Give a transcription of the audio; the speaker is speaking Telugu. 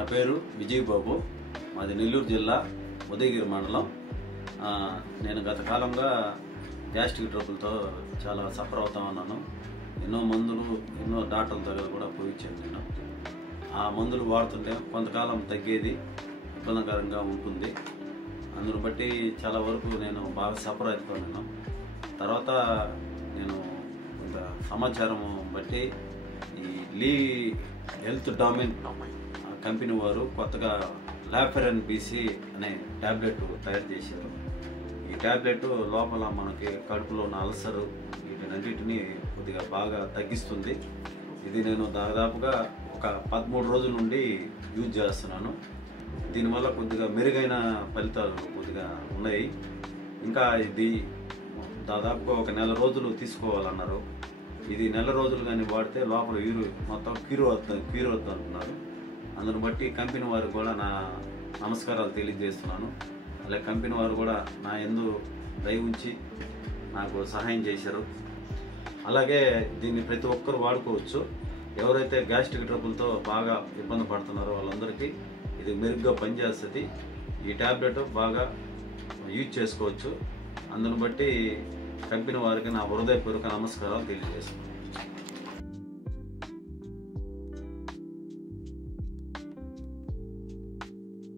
నా పేరు విజయ్ బాబు, మాది నెల్లూరు జిల్లా ఉదయగిరి మండలం. నేను గత కాలంగా గ్యాస్ట్రిక్ ట్రబుల్తో చాలా సఫర్ అవుతా ఉన్నాను. ఎన్నో మందులు, ఎన్నో డాక్టర్ల దగ్గర కూడా పోయించాను నేను. ఆ మందులు వాడుతుంటే కొంతకాలం తగ్గేది, ఇబ్బందికరంగా ఉంటుంది. అందును బట్టి చాలా వరకు నేను బాగా సఫర్ అవుతున్నాను. తర్వాత నేను కొంత సమాచారం బట్టి ఈ లీ హెల్త్ డామిన్ కంపెనీ వారు కొత్తగా లాఫెరన్ బీసీ అనే ట్యాబ్లెట్ తయారు చేశారు. ఈ ట్యాబ్లెట్ లోపల మనకి కడుపులో ఉన్న అల్సరు వీటినన్నిటిని కొద్దిగా బాగా తగ్గిస్తుంది. ఇది నేను దాదాపుగా ఒక 13 రోజుల నుండి యూజ్ చేస్తున్నాను. దీనివల్ల కొద్దిగా మెరుగైన ఫలితాలు కొద్దిగా ఉన్నాయి. ఇంకా ఇది దాదాపుగా ఒక నెల రోజులు తీసుకోవాలన్నారు. ఇది నెల రోజులు కానీ వాడితే లోపల మొత్తం క్యూర్ అవుతుంది అంటున్నారు. అందును బట్టి కంపెనీ వారు కూడా నా నమస్కారాలు తెలియజేస్తున్నాను. అలాగే కంపెనీ వారు కూడా నా యందు దయ ఉంచి నాకు సహాయం చేశారు. అలాగే దీన్ని ప్రతి ఒక్కరు వాడుకోవచ్చు. ఎవరైతే గ్యాస్ట్రిక్ ట్రబుల్తో బాగా ఇబ్బంది పడుతున్నారో వాళ్ళందరికీ ఇది మెరుగ్గా పనిచేస్తుంది. ఈ ట్యాబ్లెట్ బాగా యూజ్ చేసుకోవచ్చు. అందును బట్టి కంపెనీ వారికి నా హృదయపూర్వక నమస్కారాలు తెలియజేస్తున్నాను.